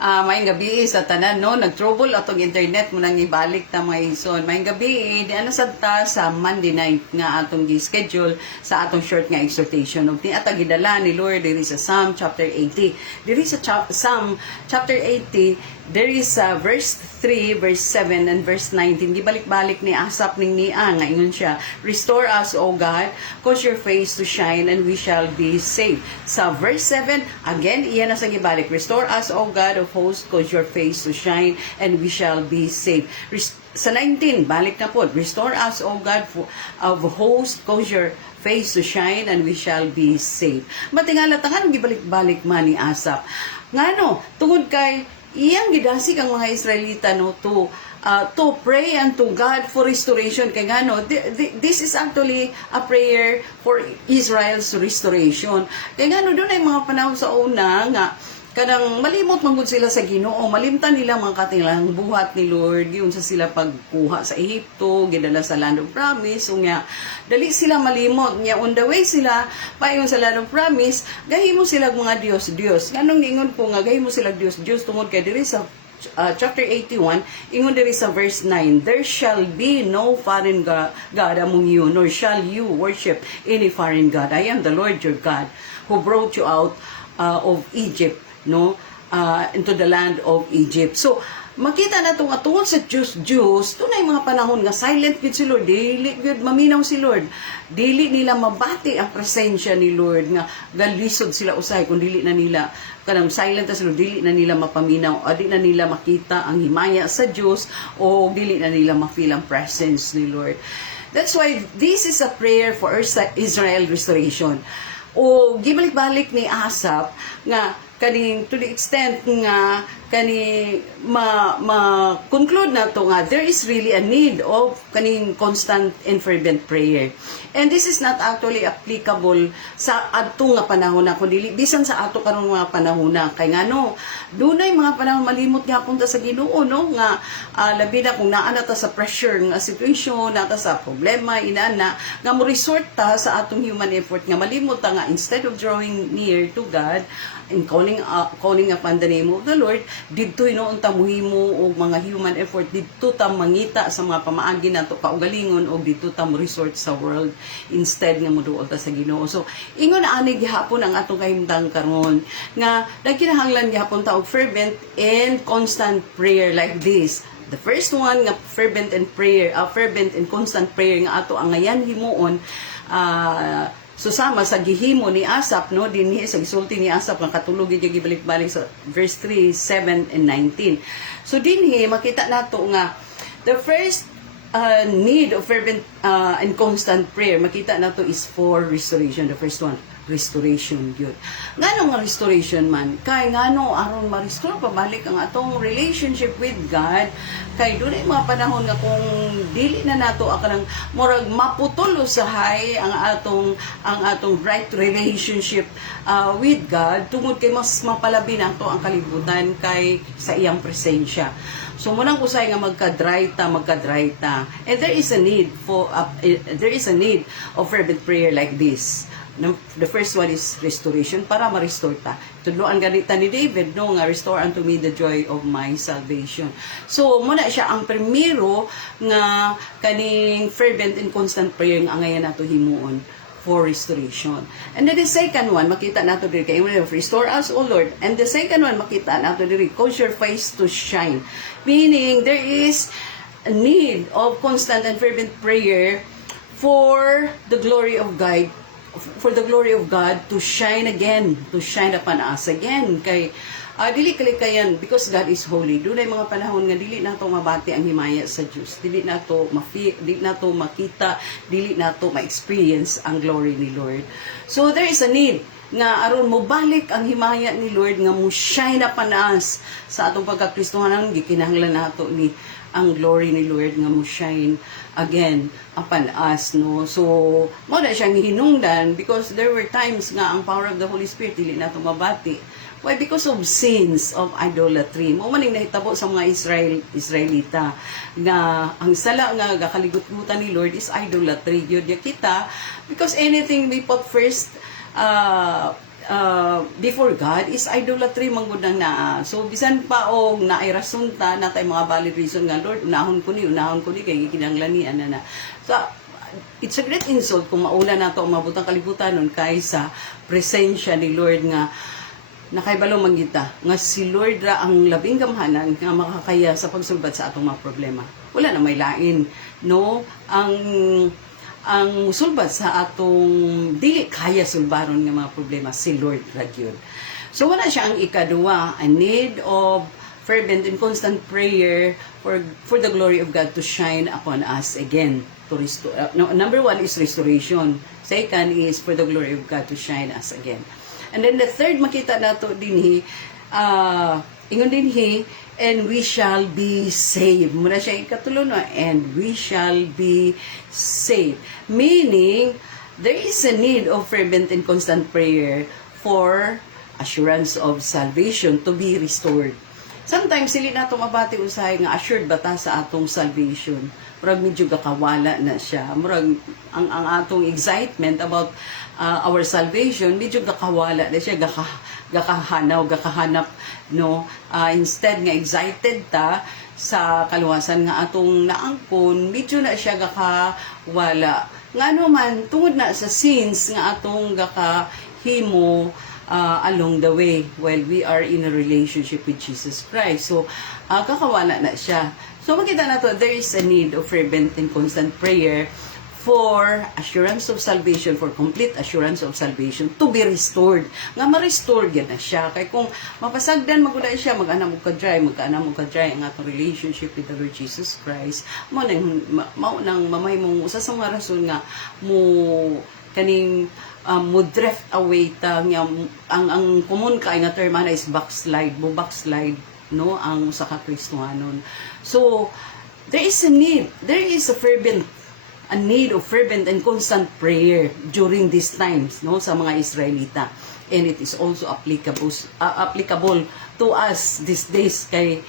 Maayong gabi sa tanan, no? Nag-trouble atong internet mo nang ibalik ta mga ison. Maayong gabi, di ano ta sa Monday night nga atong gi-schedule sa atong short nga exhortation. Ug ni ata gidala ni Lord diri sa Psalm chapter 80. Diri sa Psalm chapter 80, there is verse 3, verse 7, and verse 19. Gibalik-balik ni Asap ning niya nga ingon siya, "Restore us, O God, cause your face to shine, and we shall be saved." Sa verse 7, again, iyan na sa gibalik, "Restore us, O God of hosts, cause your face to shine, and we shall be saved." Sa 19, balik na po, "Restore us, O God of hosts, cause your face to shine, and we shall be saved." Matingala tangan gibalik-balik man ni Asap. Ngano, tungod kay iyang gidasig ang mga Israelita no to pray unto God for restoration kay ngano this is actually a prayer for Israel's restoration. Kay ngano doon ay mga panahon sa una nga kanang malimot manggod sila sa Ginoo, malimtan nila mga katilang buhat ni Lord giun sa sila pagkuha sa Ehipto, gidala sa land of promise, unya dali sila malimot nya on the way sila paingon sa land of promise, gahimo sila mga Dios. Nganong ingon ko nga gahimo sila Dios tungod kay diri sa chapter 81, ingon diri sa verse 9, "There shall be no foreign God among you, nor shall you worship any foreign God. I am the Lord your God, who brought you out of Egypt, into the land of Egypt." So, makita na itong atungod sa Diyos, tunay mga panahon nga silent gid si Lord, dili gid maminaw si Lord, dili nila mabati ang presensya ni Lord, nga galisod sila usay kung dili na nila kanang silent na sila, dili na nila mapaminaw, o di na nila makita ang himaya sa Diyos, o dili na nila ma-feel ang presence ni Lord. That's why this is a prayer for Israel restoration. O gibalik-balik ni Asap nga kaning to the extent nga kani conclude na to nga there is really a need of kaning constant and fervent prayer. And this is not actually applicable sa adto nga panahon na kundi bisan sa ato karon mga panahon na kay ngano dunay mga panahon malimot gyapon ta sa Ginoo nga labi na kung naa na ta sa pressure nga situation, nata sa problema inana nga mo resort ta sa atong human effort nga malimot ta nga instead of drawing near to God and calling upon the name of the Lord, didto hinuon ta muhimo og mga human effort, didto ta mangita sa mga pamaagi nato kaugalingon, og didto ta mo resort sa world instead nga moduol ta sa Ginoo. So ingon na ani gihapon ang atong kahimtang karon nga nagkinahanglan gihapon ta og fervent and constant prayer like this. The first one nga fervent and constant prayer nga ato ang ngayan himuon susama sa gihimo ni Asap dinhi sa gisulti ni Asap nga katulog gyud gibalik-balik sa verse 3, 7 and 19. So dinhi makita nato nga the first need of fervent and constant prayer makita nato is for restoration. The first one, restoration gyud. Ngano nga restoration man? Kay ngano aron ma-restore pabalik ang atong relationship with God, kay dunay mga panahon nga kung dili na nato kanang murag maputol usahay ang atong right relationship with God tungod kay mas mapalabi nato ang kalibutan kay sa iyang presensya. So munang usay nga magka-dry ta. And there is a need of fervent prayer like this. The first one is restoration, para ma-restore ta. Tudloan ganita ni David nga restore unto me the joy of my salvation. So muna siya ang primero nga kaning fervent and constant prayer nga angayan nato himuon for restoration. And then the second one makita nato diri kay restore us, O Lord. And the second one makita nato diri, cause your face to shine. Meaning there is a need of constant and fervent prayer for the glory of God, to shine upon us again. Kay dili kalikayan, because God is holy. Dunay mga panahon nga dili nato mabati ang himaya sa Dios. Dili nato makita, dili nato ma-experience ang glory ni Lord. So there is a need nga aron mo balik ang himaya ni Lord nga mo shine upon us sa atong pagkakristohanan. Gikinahanglan nato ni ang glory ni Lord nga mo shine again upon us, So mo na siyang hinungdan because there were times nga ang power of the Holy Spirit dili nato mabati. Why? Because of sins of idolatry. Mo maning nahitabo sa mga Israelita nga ang sala nga gakaligot-gutan ni Lord is idolatry. Yun kita because anything we put first before God is idolatry manggod nang naa. So bisan pa og naay rason ta natay mga valid reason nga Lord unahon ko ni kay kinahanglan na. So it's a great insult kung mauna nato ang mabutang kalibutan nun kaysa presensya ni Lord nga nakaibalo manggita nga si Lord ra ang labing gamhanan nga makakaya sa pagsulbad sa atong mga problema. Wala na may lain, no? Ang sulbad sa atong dili kaya sulbaron nga mga problema si Lord ra gyud. So wala siya ang ikaduwa, a need of fervent and constant prayer for the glory of God to shine upon us again. To restore. Number 1 is restoration. Second is for the glory of God to shine us again. And then the third makita nato dinhi ingon dinhi and we shall be saved. Muna siya ikatulo no, and we shall be saved. Meaning there is a need of fervent and constant prayer for assurance of salvation to be restored. Sometimes sili nato mabati usahay nga assured bata sa atong salvation. Murag medyo gakawala na siya. Murag ang atong excitement about our salvation medyo gakawala na siya, gakahanap no. Instead nga excited ta sa kaluwasan nga atong naangkon, medyo na siya gakawala. Ngano man tungod na sa sins nga atong gakahimo along the way while we are in a relationship with Jesus Christ. So, kakawala na siya. So, makita na to, there is a need of fervent and constant prayer for assurance of salvation, for complete assurance of salvation, to be restored. Nga ma-restore yan na siya. Kaya kung mapasagdan magulay siya, mag-anam ka dry ang atong relationship with the Lord Jesus Christ, maunang mamay mong usa sa mga rason nga mo kaning mo drift away ta nga ang common kay nga term ana is backslide no ang usa ka Kristohanon. So there is a need of fervent and constant prayer during these times no sa mga Israelita, and it is also applicable to us these days kay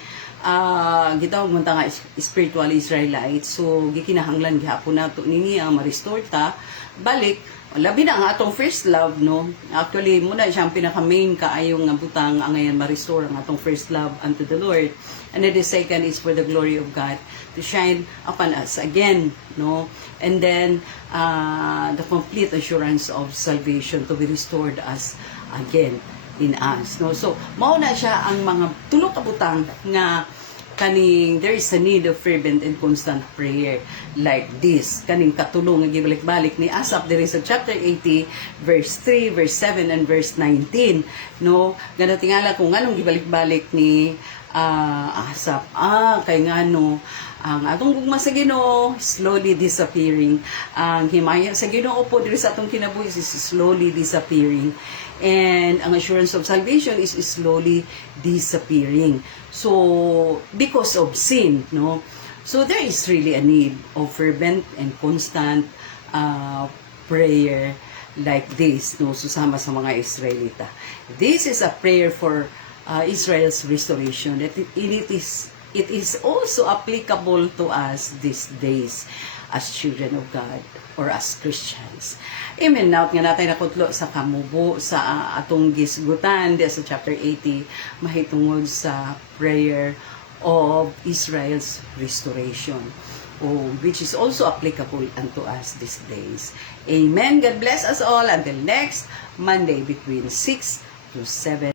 gitawag man ta nga spiritual Israelites. So gikinahanglan gihapon nato nini ang ma-restore ta balik. Labi na ang atong first love, no? Actually, muna siyang pinaka-main kaayong nga butang ang ngayon ma-restore ang atong first love unto the Lord. And then the second is for the glory of God to shine upon us again, no? And then, the complete assurance of salvation to be restored us again in us, no? So, mauna siya ang mga tulo ka butang nga kaning there is a need of fervent and constant prayer like this. Kaning katulong nga gibalik-balik ni Asaph there is a chapter 80 verse 3, verse 7 and verse 19. No, gana tingala kung nganong gibalik-balik ni Asaph. Kay ngano ang atong gugma sa Ginoo slowly disappearing. Ang himaya sa Ginoo po diri sa atong kinabuhi is slowly disappearing. And ang assurance of salvation is slowly disappearing. So, because of sin, no? So, there is really a need of fervent and constant prayer like this, no? Susama sa mga Israelita. This is a prayer for Israel's restoration. It is also applicable to us these days as children of God or as Christians. Amen. Now, nga natin nakutlo sa kamubo sa atong gisgutan di sa chapter 80 mahitungod sa prayer of Israel's restoration, which is also applicable unto us these days. Amen. God bless us all until next Monday between 6 to 7.